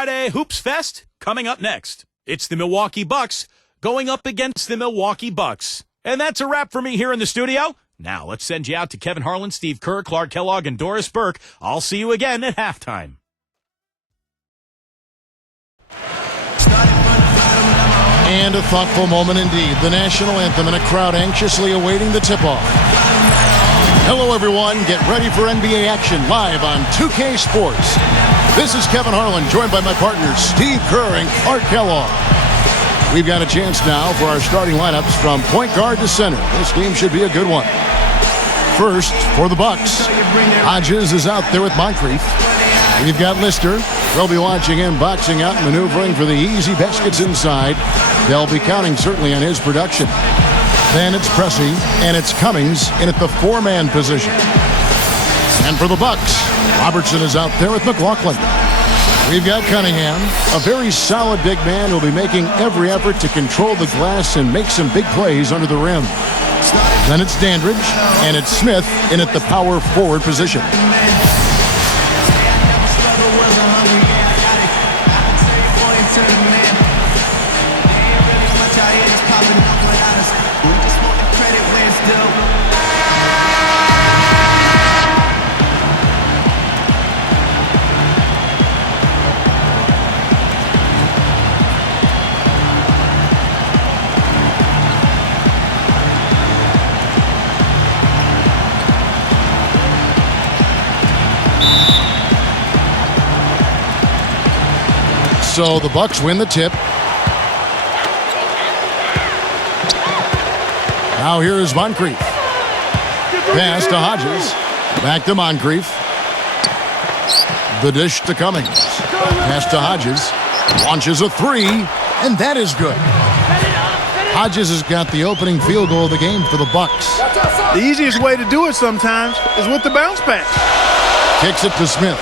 Friday Hoops Fest coming up next. It's the Milwaukee Bucks going up against the Milwaukee Bucks. And that's a wrap for me here in the studio. Now let's send you out to Kevin Harlan, Steve Kerr, Clark Kellogg, and Doris Burke. I'll see you again at halftime. And a thoughtful moment indeed. The national anthem and a crowd anxiously awaiting the tip-off. Hello, everyone. Get ready for NBA action live on 2K Sports. This is Kevin Harlan, joined by my partners Steve Kerr and Clark Kellogg. We've got a chance now for our starting lineups from point guard to center. This game should be a good one. First, for the Bucks, Hodges is out there with Moncrief. We've got Lister. They'll be watching him boxing out and maneuvering for the easy baskets inside. They'll be counting certainly on his production. Then it's Pressey, and it's Cummings in at the four-man position. And for the Bucks, Robertson is out there with McLaughlin. We've got Cunningham, a very solid big man who'll be making every effort to control the glass and make some big plays under the rim. Then it's Dandridge, and it's Smith in at the power forward position. So the Bucks win the tip. Now here is Moncrief. Pass to Hodges. Back to Moncrief. The dish to Cummings. Pass to Hodges. Launches a three, and that is good. Hodges has got the opening field goal of the game for the Bucks. The easiest way to do it sometimes is with the bounce pass. Kicks it to Smith.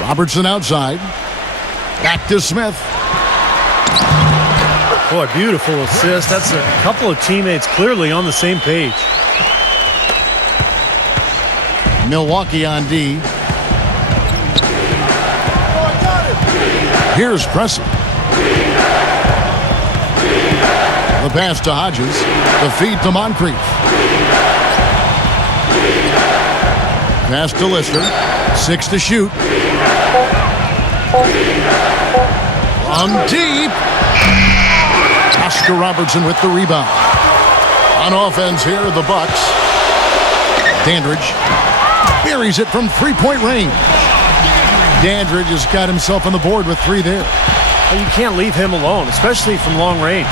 Robertson outside. Back to Smith. Boy, beautiful assist. That's a couple of teammates clearly on the same page. Milwaukee on D. Here's Pressey. The pass to Hodges. The feed to Moncrief. Pass to Lister. 6 to shoot. From deep. Oscar Robertson with the rebound. On offense here, the Bucks. Dandridge buries it from three-point range. Dandridge has got himself on the board with three there. Well, you can't leave him alone, especially from long range.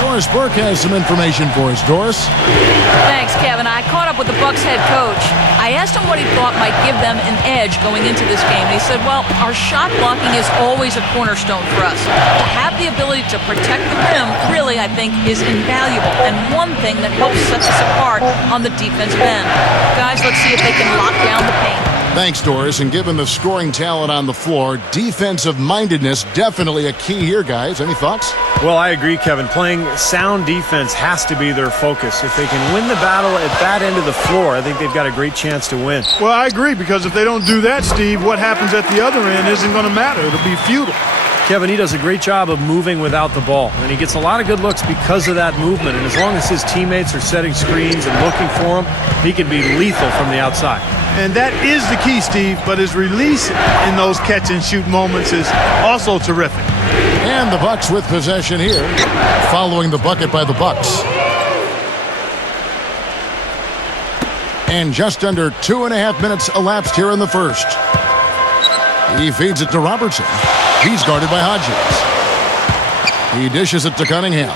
Doris Burke has some information for us. Doris? Thanks, Kevin. I caught up with the Bucks head coach. I asked him what he thought might give them an edge going into this game. And he said, well, our shot blocking is always a cornerstone for us. To have the ability to protect the rim really, I think, is invaluable. And one thing that helps set us apart on the defensive end. Guys, let's see if they can lock down the paint. Thanks, Doris. And given the scoring talent on the floor, defensive mindedness definitely a key here, guys. Any thoughts? Well, I agree, Kevin. Playing sound defense has to be their focus. If they can win the battle at that end of the floor, I think they've got a great chance to win. Well, I agree, because if they don't do that, Steve, what happens at the other end isn't going to matter. It'll be futile. Kevin, he does a great job of moving without the ball, and he gets a lot of good looks because of that movement. And as long as his teammates are setting screens and looking for him, he can be lethal from the outside. And that is the key, Steve, but his release in those catch-and-shoot moments is also terrific. And the Bucks with possession here, following the bucket by the Bucks. And just under 2.5 minutes elapsed here in the first. He feeds it to Robertson. He's guarded by Hodges. He dishes it to Cunningham.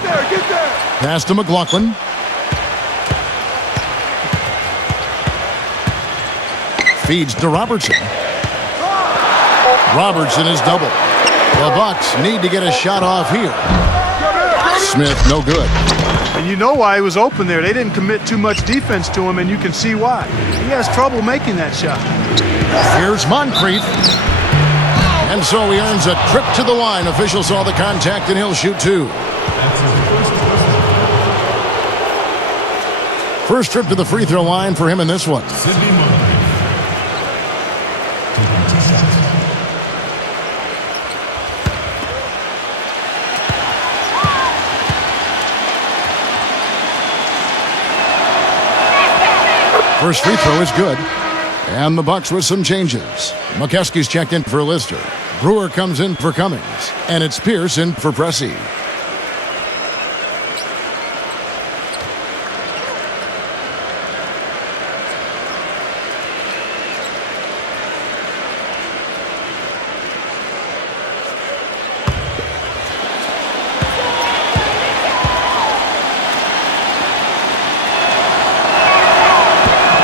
Pass to McLaughlin. Feeds to Robertson. Robertson is double. The Bucks need to get a shot off here. Smith, no good. And you know why he was open there. They didn't commit too much defense to him, and you can see why. He has trouble making that shot. Here's Moncrief. And so he earns a trip to the line. Officials saw the contact, and he'll shoot two. First trip to the free throw line for him in this one. First free throw is good. And the Bucks with some changes. McKeskey's checked in for Lister. Brewer comes in for Cummings. And it's Pierce in for Pressey.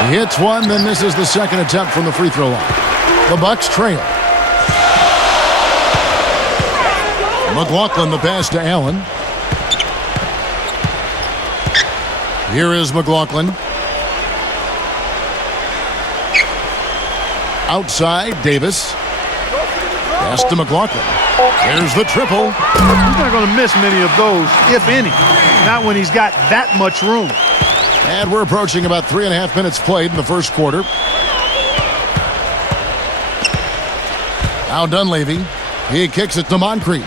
He hits one, then misses the second attempt from the free throw line. The Bucks trail. McLaughlin the pass to Allen. Here is McLaughlin. Outside, Davis. Pass to McLaughlin. There's the triple. He's not going to miss many of those, if any. Not when he's got that much room. And we're approaching about 3.5 minutes played in the first quarter. Now Dunleavy. He kicks it to Moncrief.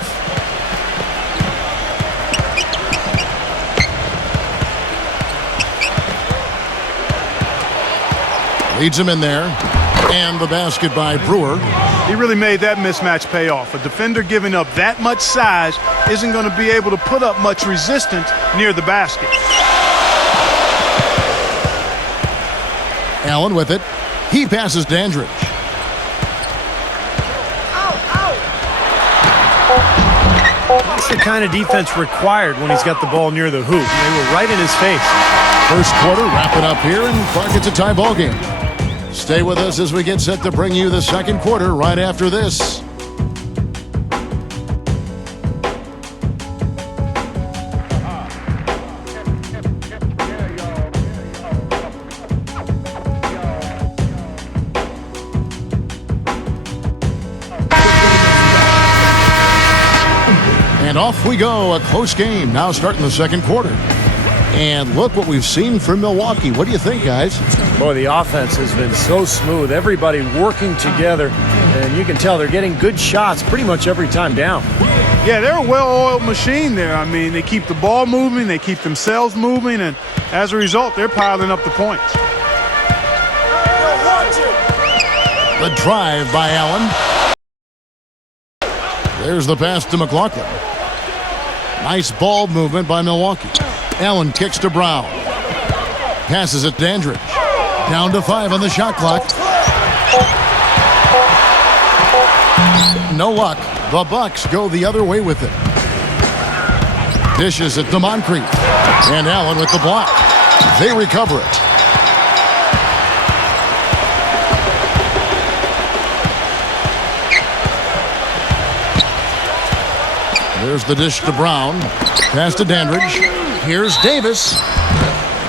Leads him in there. And the basket by Brewer. He really made that mismatch pay off. A defender giving up that much size isn't going to be able to put up much resistance near the basket. Allen with it. He passes Dandridge. That's the kind of defense required when he's got the ball near the hoop. They were right in his face. First quarter, wrap it up here, and Clark gets a tie ball game. Stay with us as we get set to bring you the second quarter right after this. And off we go, a close game now starting the second quarter. And look what we've seen from Milwaukee. What do you think, guys? Boy, the offense has been so smooth. Everybody working together, and you can tell they're getting good shots pretty much every time down. Yeah, they're a well-oiled machine there. I mean, they keep the ball moving, they keep themselves moving, and as a result, they're piling up the points. The drive by Allen. There's the pass to McLaughlin. Nice ball movement by Milwaukee. Allen kicks to Brown. Passes it Dandridge. Down to 5 on the shot clock. No luck. The Bucks go the other way with it. Dishes it to Moncrief. And Allen with the block. They recover it. There's the dish to Brown. Pass to Dandridge. Here's Davis.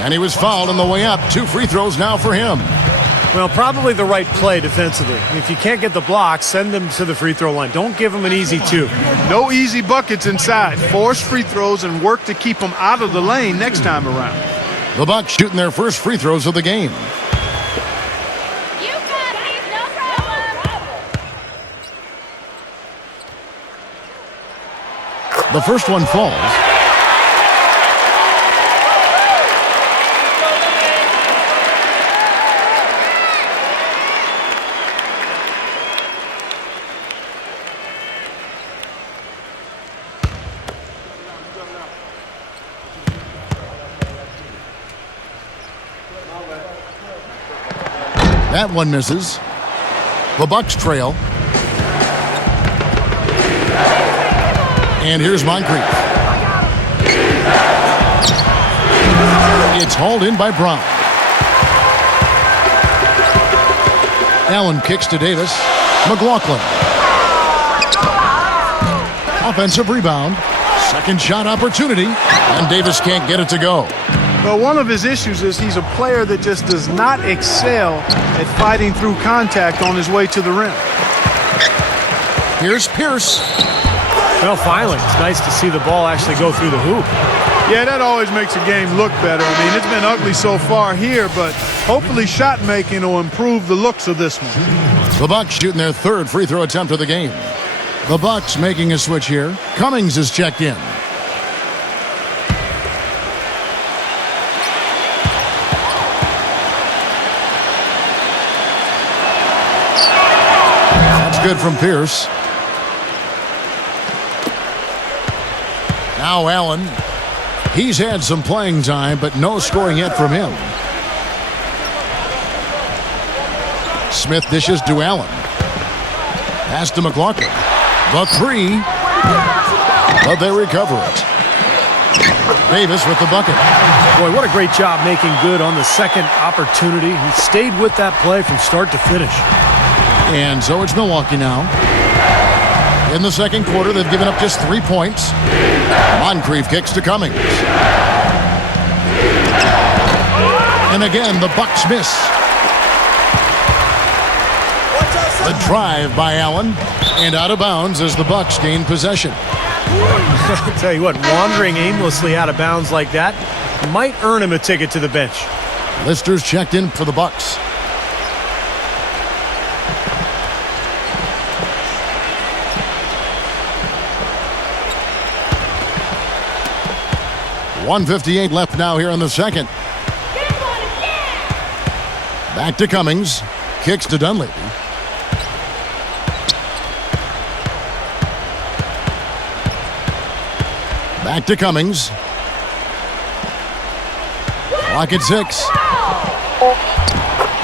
And he was fouled on the way up. 2 free throws now for him. Well, probably the right play defensively. If you can't get the block, send them to the free throw line. Don't give them an easy 2. No easy buckets inside. Force free throws and work to keep them out of the lane next time around. The Bucks shooting their first free throws of the game. You got it, no problem. The first one falls. That one misses. The Bucks trail. And here's Moncrief. It's hauled in by Brown. Allen kicks to Davis. McLaughlin. Offensive rebound. Second shot opportunity. And Davis can't get it to go. But one of his issues is he's a player that just does not excel at fighting through contact on his way to the rim. Here's Pierce. Well, finally, it's nice to see the ball actually go through the hoop. Yeah, that always makes a game look better. I mean, it's been ugly so far here, but hopefully shot making will improve the looks of this one. The Bucks shooting their third free throw attempt of the game. The Bucks making a switch here. Cummings is checked in. It's good from Pierce. Now Allen. He's had some playing time, but no scoring yet from him. Smith dishes to Allen. Pass to McLaughlin. The three. But they recover it. Davis with the bucket. Boy, what a great job making good on the second opportunity. He stayed with that play from start to finish. And so it's Milwaukee now. In the second quarter, they've given up just 3 points. Moncrief kicks to Cummings. And again, the Bucks miss. The drive by Allen. And out of bounds as the Bucks gain possession. I'll tell you what, wandering aimlessly out of bounds like that might earn him a ticket to the bench. Lister's checked in for the Bucks. .158 left now here in the second. Back to Cummings. Kicks to Dunleavy. Back to Cummings. Clock at 6.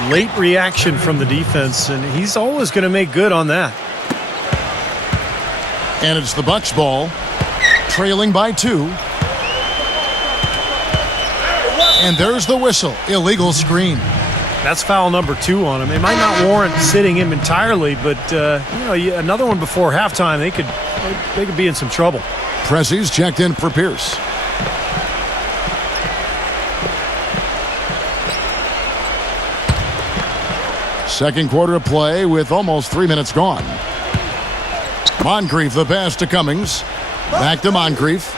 Late reaction from the defense, and he's always going to make good on that. And it's the Bucks ball. Trailing by 2. And there's the whistle. Illegal screen. That's foul number 2 on him. It might not warrant sitting him entirely, but another one before halftime, they could be in some trouble. Pressey's checked in for Pierce. Second quarter of play with almost 3 minutes gone. Moncrief the pass to Cummings. Back to Moncrief.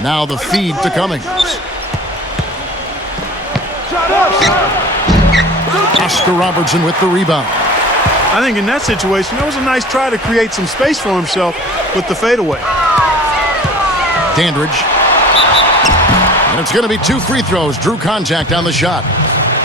Now the feed to Cummings. Oscar Robertson with the rebound. I think in that situation, that was a nice try to create some space for himself with the fadeaway. Dandridge. And it's going to be 2 free throws. Drew contact on the shot.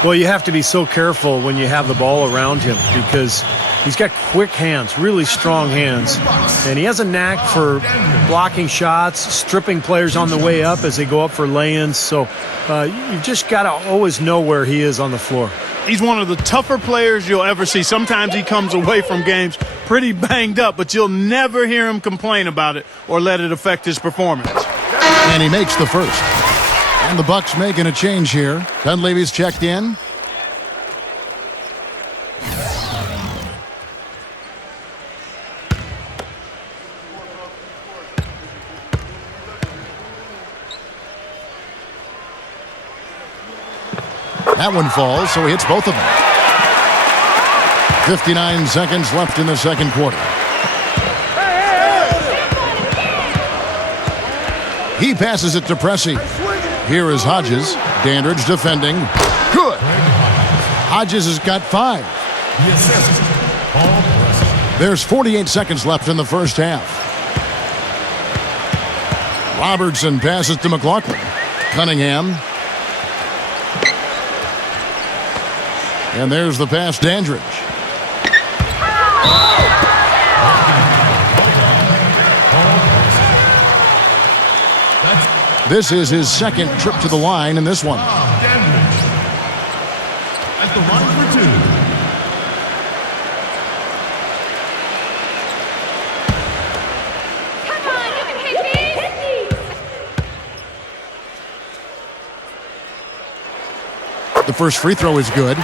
Well, you have to be so careful when you have the ball around him because he's got quick hands, really strong hands. And he has a knack for blocking shots, stripping players on the way up as they go up for lay-ins. So you've just got to always know where he is on the floor. He's one of the tougher players you'll ever see. Sometimes he comes away from games pretty banged up, but you'll never hear him complain about it or let it affect his performance. And he makes the first. And the Bucks making a change here. Dunleavy's checked in. That one falls, so he hits both of them. 59 seconds left in the second quarter. He passes it to Pressey. Here is Hodges. Dandridge defending. Good. Hodges has got 5. There's 48 seconds left in the first half. Robertson passes to McLaughlin. Cunningham. And there's the pass, Dandridge. This is his second trip to the line in this one. At the line for 2. Come on, you can hit these. The first free throw is good.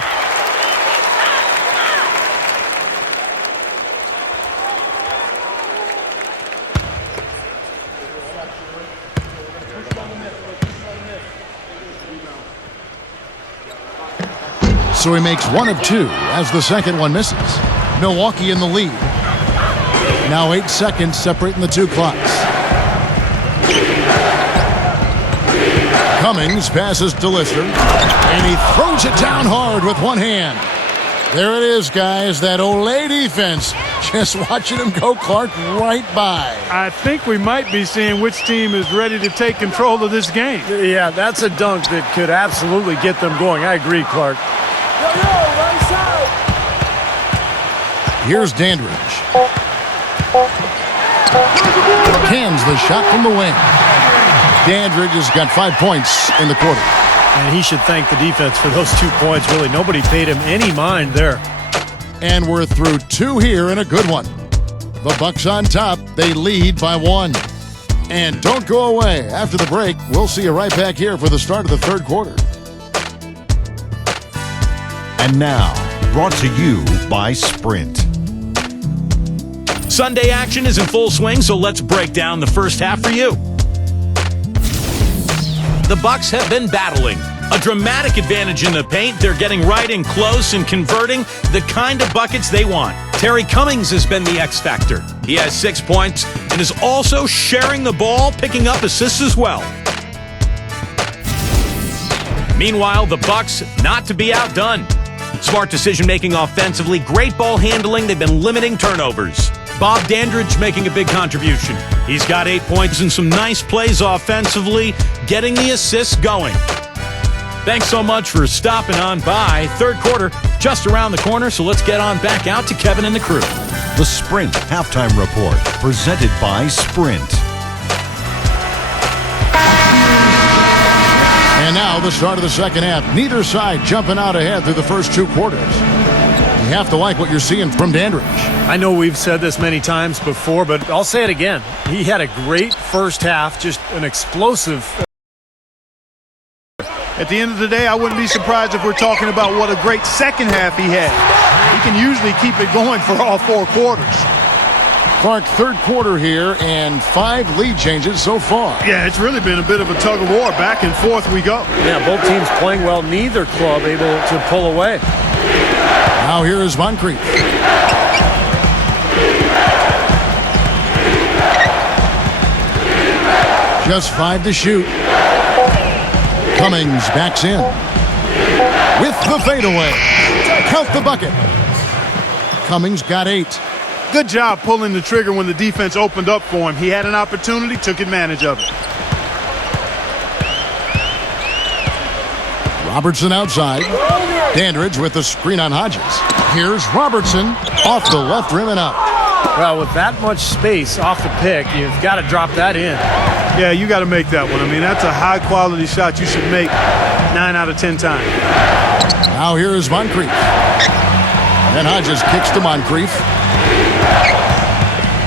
So he makes 1 of 2 as the second one misses. Milwaukee in the lead. Now 8 seconds separating the 2 clocks. Cummings passes to Lister, and he throws it down hard with one hand. There it is, guys, that Olay defense. Just watching him go, Clark, right by. I think we might be seeing which team is ready to take control of this game. Yeah, that's a dunk that could absolutely get them going. I agree, Clark. Here's Dandridge. Cans the shot from the wing. Dandridge has got 5 points in the quarter. And he should thank the defense for those 2 points. Really, nobody paid him any mind there. And we're through 2 here and a good one. The Bucks on top. They lead by 1. And don't go away. After the break, we'll see you right back here for the start of the third quarter. And now, brought to you by Sprint. Sunday action is in full swing, so let's break down the first half for you. The Bucks have been battling. A dramatic advantage in the paint. They're getting right in close and converting the kind of buckets they want. Terry Cummings has been the X factor. He has 6 points and is also sharing the ball, picking up assists as well. Meanwhile, the Bucks not to be outdone. Smart decision-making offensively, great ball handling. They've been limiting turnovers. Bob Dandridge making a big contribution. He's got 8 points and some nice plays offensively, getting the assists going. Thanks so much for stopping on by. Third quarter just around the corner, so let's get on back out to Kevin and the crew. The Sprint Halftime Report, presented by Sprint. And now the start of the second half. Neither side jumping out ahead through the first 2 quarters. You have to like what you're seeing from Dandridge. I know we've said this many times before, but I'll say it again. He had a great first half, just an explosive. At the end of the day, I wouldn't be surprised if we're talking about what a great second half he had. He can usually keep it going for all 4 quarters. Clark, third quarter here and 5 lead changes so far. Yeah, it's really been a bit of a tug of war. Back and forth we go. Yeah, both teams playing well. Neither club able to pull away. Now here is Moncrief. Just 5 to shoot. Cummings backs in. With the fadeaway. Count the bucket. Cummings got 8. Good job pulling the trigger when the defense opened up for him. He had an opportunity, took advantage of it. Robertson outside. Dandridge with the screen on Hodges. Here's Robertson off the left rim and out. Well, with that much space off the pick, you've got to drop that in. Yeah, you got to make that one. I mean, that's a high-quality shot you should make 9 out of 10 times. Now here is Moncrief. And Hodges kicks to Moncrief.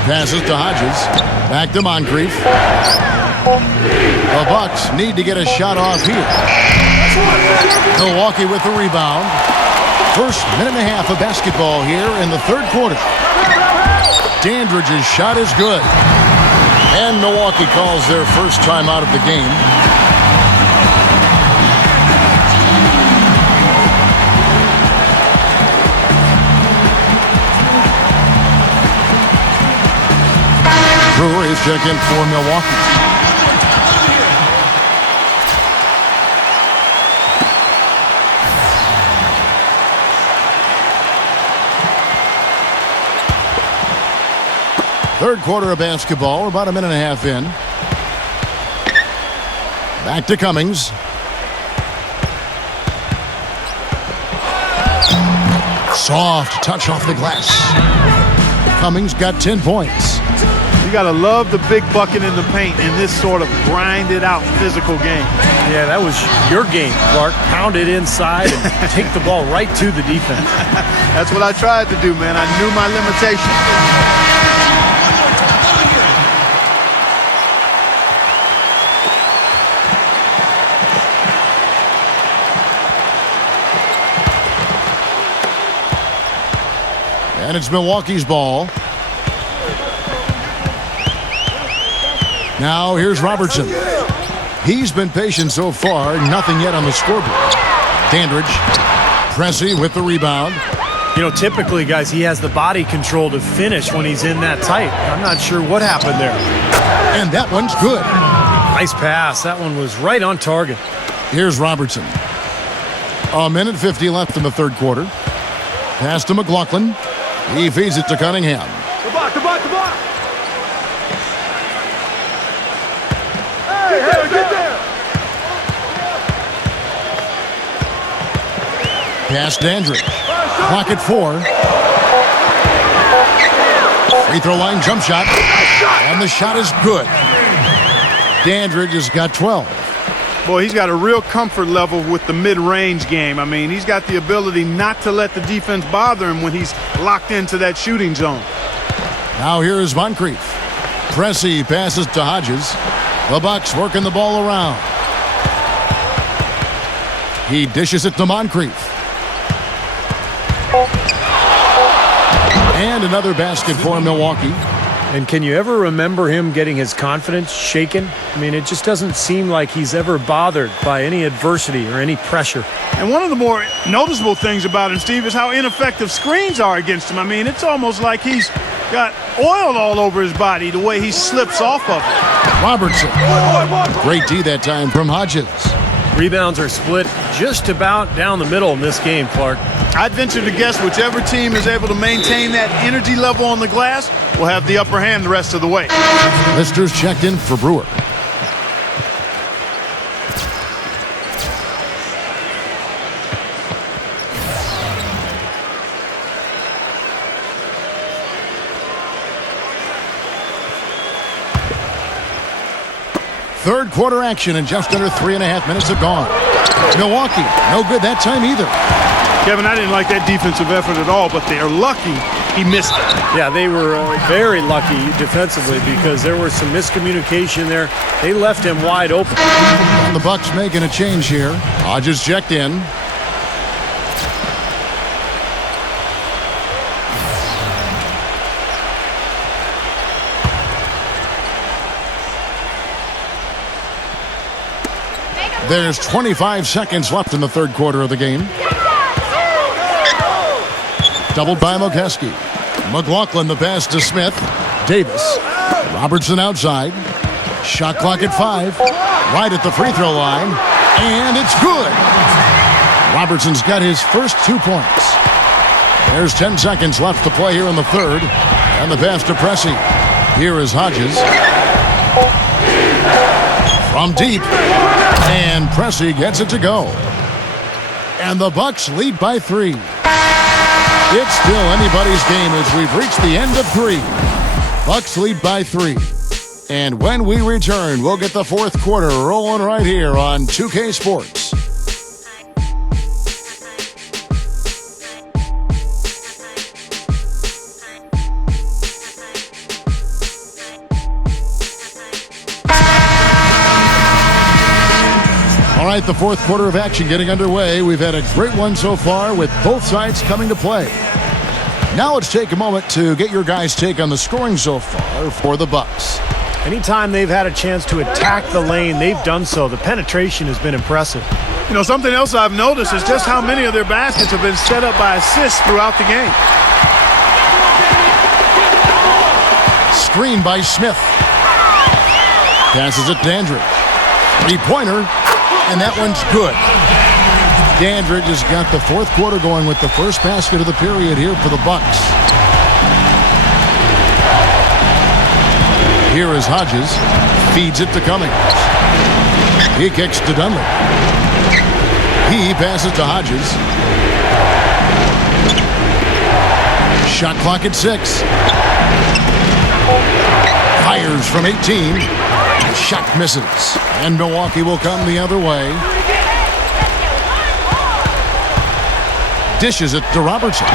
Passes to Hodges. Back to Moncrief. The Bucks need to get a shot off here. Milwaukee with the rebound. First minute and a half of basketball here in the third quarter. Dandridge's shot is good. And Milwaukee calls their first time out of the game. Brewers check in for Milwaukee. Third quarter of basketball, about a minute and a half in. Back to Cummings. Soft touch off the glass. Cummings got 10 points. You got to love the big bucket in the paint in this sort of grinded-out physical game. Yeah, that was your game, Clark. Pound it inside and take the ball right to the defense. That's what I tried to do, man. I knew my limitations. And it's Milwaukee's ball. Now here's Robertson. He's been patient so far. Nothing yet on the scoreboard. Dandridge. Pressey with the rebound. You know, typically, guys, he has the body control to finish when he's in that tight. I'm not sure what happened there. And that one's good. Nice pass. That one was right on target. Here's Robertson. A minute 50 left in the third quarter. Pass to McLaughlin. He feeds it to Cunningham. The block. Hey, get there. Pass Dandridge. Clock at 4. Free throw line jump shot. And the shot is good. Dandridge has got 12. Boy, he's got a real comfort level with the mid-range game. I mean, he's got the ability not to let the defense bother him when he's locked into that shooting zone. Now here is Moncrief. Pressey passes to Hodges. The Bucks working the ball around. He dishes it to Moncrief. And another basket for Milwaukee. And can you ever remember him getting his confidence shaken? I mean, it just doesn't seem like he's ever bothered by any adversity or any pressure. And one of the more noticeable things about him, Steve, is how ineffective screens are against him. I mean, it's almost like he's got oil all over his body the way he slips off of it. Robertson. Great D that time from Hodges. Rebounds are split just about down the middle in this game, Clark. I'd venture to guess whichever team is able to maintain that energy level on the glass will have the upper hand the rest of the way. Lister's checked in for Brewer. Third quarter action and just under 3.5 minutes have gone. Milwaukee, no good that time either. Kevin, I didn't like that defensive effort at all, but they're lucky he missed it. Yeah, they were very lucky defensively because there was some miscommunication there. They left him wide open. And the Bucks making a change here. Hodges checked in. There's 25 seconds left in the third quarter of the game. Doubled by Mokeski. McLaughlin the pass to Smith. Davis. Robertson outside. Shot clock at 5. Right at the free throw line. And it's good. Robertson's got his first 2 points. There's 10 seconds left to play here in the third. And the pass to Pressey. Here is Hodges. From deep. And Pressey gets it to go. And the Bucks lead by 3. It's still anybody's game as we've reached the end of 3. Bucks lead by 3. And when we return, we'll get the fourth quarter rolling right here on 2K Sports. All right, the fourth quarter of action getting underway. We've had a great one so far with both sides coming to play. Now let's take a moment to get your guys' take on the scoring so far for the Bucks. Anytime they've had a chance to attack the lane, they've done so. The penetration has been impressive. You know, something else I've noticed is just how many of their baskets have been set up by assists throughout the game. Screen by Smith. Passes it Dandridge. Three-pointer. And that one's good. Dandridge has got the fourth quarter going with the first basket of the period here for the Bucks. Here is Hodges. Feeds it to Cummings. He kicks to Dunlap. He passes to Hodges. Shot clock at 6. Fires from 18. Shot misses. And Milwaukee will come the other way. Dishes it to Robertson.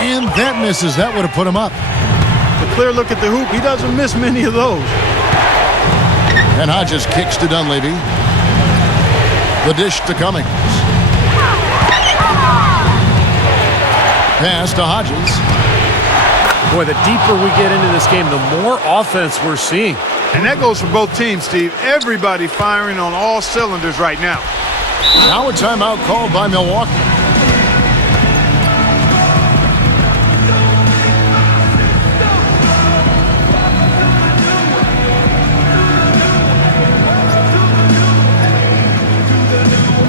And that misses. That would have put him up. A clear look at the hoop. He doesn't miss many of those. And Hodges kicks to Dunleavy. The dish to Cummings. Pass to Hodges. Boy, the deeper we get into this game, the more offense we're seeing. And that goes for both teams, Steve. Everybody firing on all cylinders right now. Now a timeout called by Milwaukee.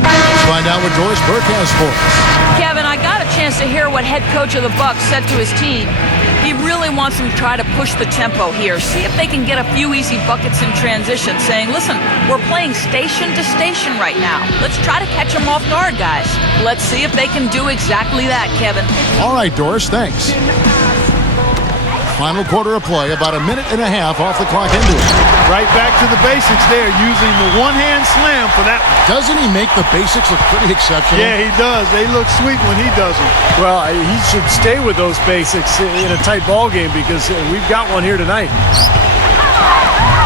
Let's find out what Doris Burke has for us. Kevin, I got a chance to hear what head coach of the Bucks said to his team. He really wants them to try to push the tempo here, see if they can get a few easy buckets in transition, saying, listen, we're playing station to station right now. Let's try to catch them off guard, guys. Let's see if they can do exactly that, Kevin. All right, Doris, thanks. Final quarter of play, about a minute and a half off the clock into it. Right back to the basics there, using the one-hand slam for that one. Doesn't he make the basics look pretty exceptional? Yeah, he does. They look sweet when he does them. Well, he should stay with those basics in a tight ball game because we've got one here tonight.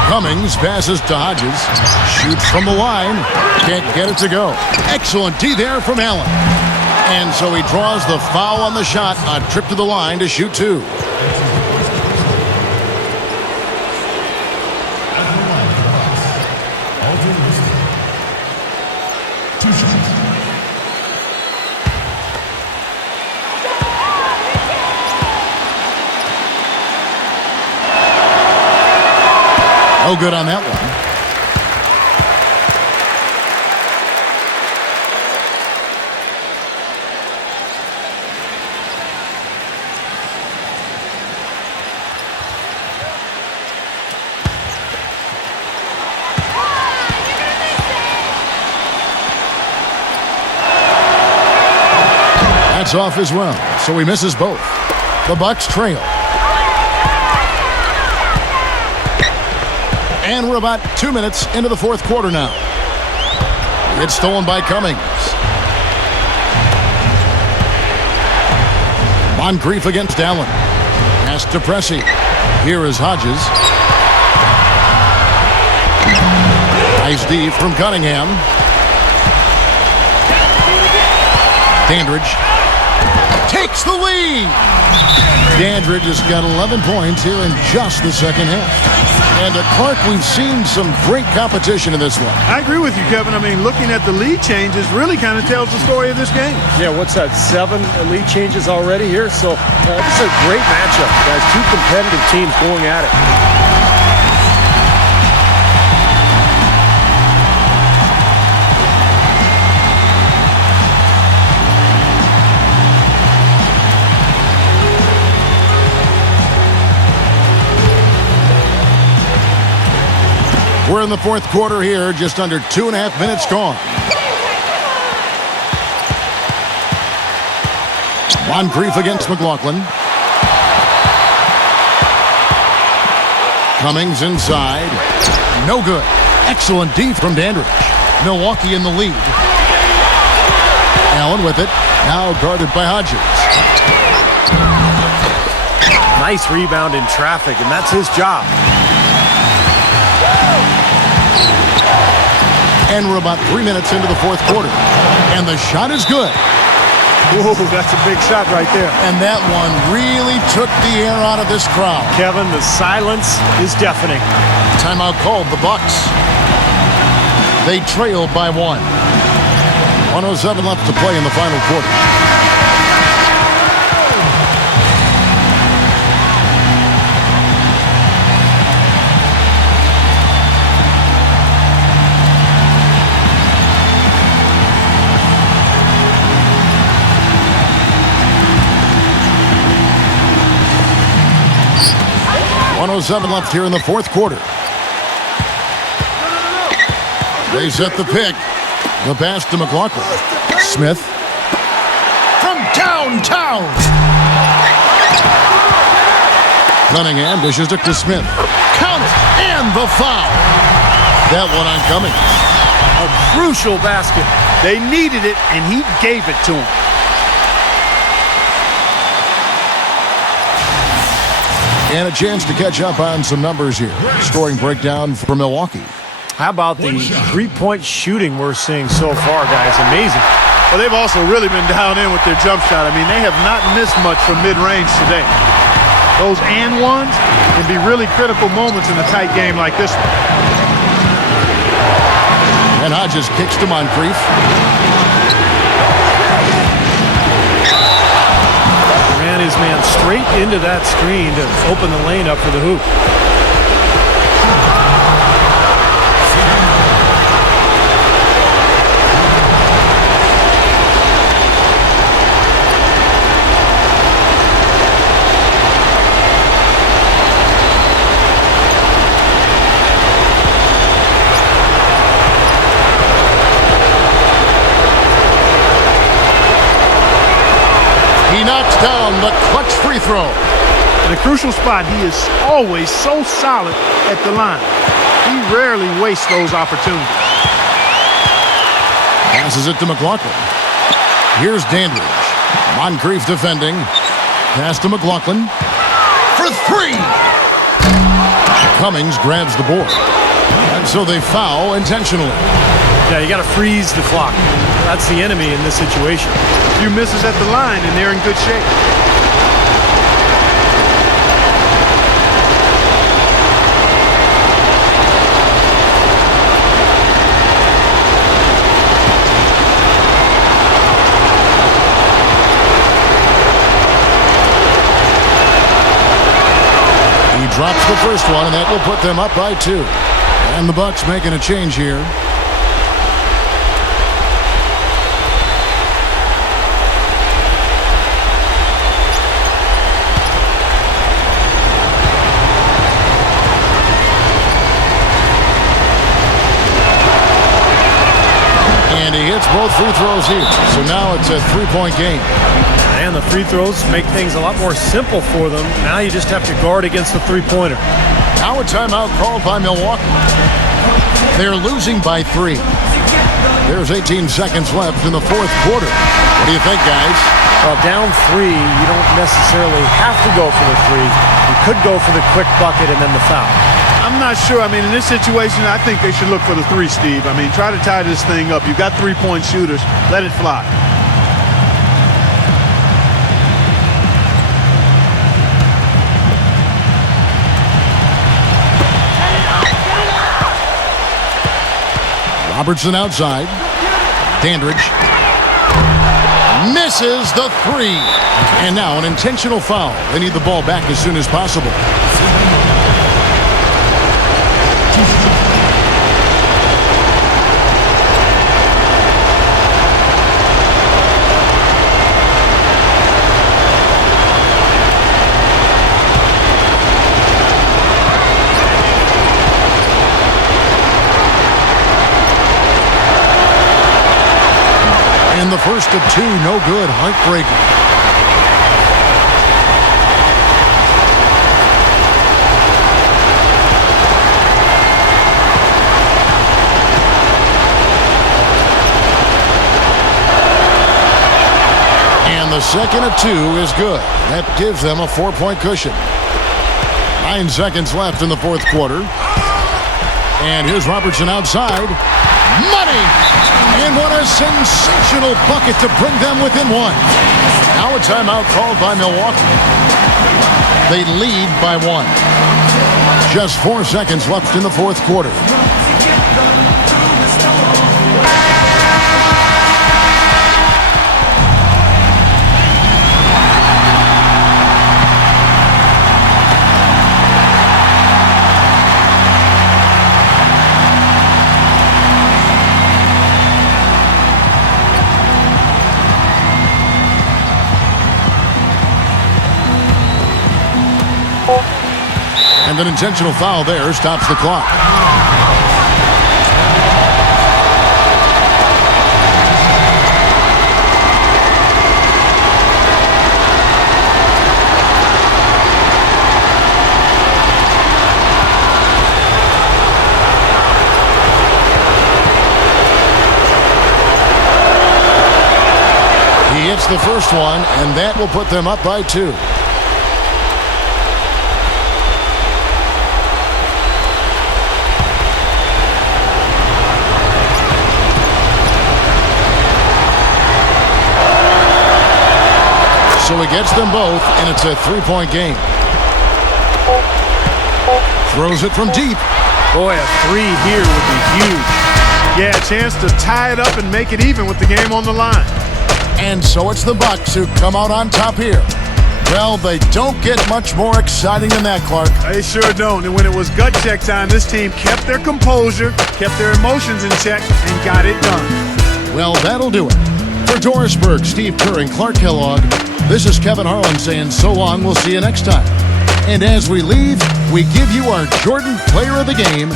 Cummings passes to Hodges. Shoots from the line. Can't get it to go. Excellent D there from Allen. And so he draws the foul on the shot. A trip to the line to shoot two. No good on that one. That's off as well, so he misses both. The Bucks trail. And we're about 2 minutes into the fourth quarter now. It's stolen by Cummings. Moncrief against Allen. Pass to Pressey. Here is Hodges. Nice D from Cunningham. Dandridge takes the lead. Dandridge has got 11 points here in just the second half. And Clark, we've seen some great competition in this one. I agree with you, Kevin. I mean, looking at the lead changes really kind of tells the story of this game. Yeah, what's that, 7 lead changes already here? So this is a great matchup, guys. Two competitive teams going at it. We're in the fourth quarter here, just under 2.5 minutes gone. Moncrief against McLaughlin. Cummings inside. No good. Excellent D from Dandridge. Milwaukee in the lead. Allen with it. Now guarded by Hodges. Nice rebound in traffic, and that's his job. And we're about 3 minutes into the fourth quarter. And the shot is good. Whoa, that's a big shot right there. And that one really took the air out of this crowd. Kevin, the silence is deafening. Timeout called, the Bucks. They trail by 1. 1:07 left to play in the final quarter. .07 left here in the fourth quarter. They set the pick. The pass to McLaughlin. Smith. From downtown. Cunningham dishes it to Smith. Count it. And the foul. That one on Cummings. A crucial basket. They needed it, and he gave it to him. And a chance to catch up on some numbers here. Scoring breakdown for Milwaukee. How about the three-point shooting we're seeing so far, guys? Amazing. Well, they've also really been down in with their jump shot. I mean, they have not missed much from mid-range today. Those and ones can be really critical moments in a tight game like this one. And Hodges kicks to Moncrief. Ran his man straight into that screen to open the lane up for the hoop. He knocks down the clutch free throw. In a crucial spot, he is always so solid at the line. He rarely wastes those opportunities. Passes it to McLaughlin. Here's Dandridge. Moncrief defending. Pass to McLaughlin. For three! Cummings grabs the board. And so they foul intentionally. Yeah, you got to freeze the clock. That's the enemy in this situation. A few misses at the line, and they're in good shape. Drops the first one, and that will put them up by 2. And the Bucks making a change here. And he hits both free throws here. So now it's a 3-point game. And the free throws make things a lot more simple for them. Now you just have to guard against the three-pointer. Now a timeout called by Milwaukee. They're losing by 3. There's 18 seconds left in the fourth quarter. What do you think, guys? Well, down 3, you don't necessarily have to go for the 3. You could go for the quick bucket and then the foul. I'm not sure. I mean, in this situation, I think they should look for the 3, Steve. I mean, try to tie this thing up. You've got 3-point shooters. Let it fly. Robertson outside. Dandridge misses the 3. And now an intentional foul. They need the ball back as soon as possible. And the first of 2, no good. Heartbreaker. And the second of 2 is good. That gives them a 4-point cushion. 9 seconds left in the fourth quarter. And here's Robertson outside. Money! And what a sensational bucket to bring them within 1. Now a timeout called by Milwaukee. They lead by 1. Just 4 seconds left in the fourth quarter. And an intentional foul there stops the clock. He hits the first one, and that will put them up by 2. So he gets them both, and it's a 3-point game. Throws it from deep. Boy, a 3 here would be huge. Yeah, a chance to tie it up and make it even with the game on the line. And so it's the Bucks who come out on top here. Well, they don't get much more exciting than that, Clark. They sure don't. And when it was gut check time, this team kept their composure, kept their emotions in check, and got it done. Well, that'll do it. For Dorisburg, Steve Kerr, and Clark Kellogg, this is Kevin Harlan saying so long. We'll see you next time. And as we leave, we give you our Jordan Player of the Game,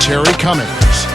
Terry Cummings.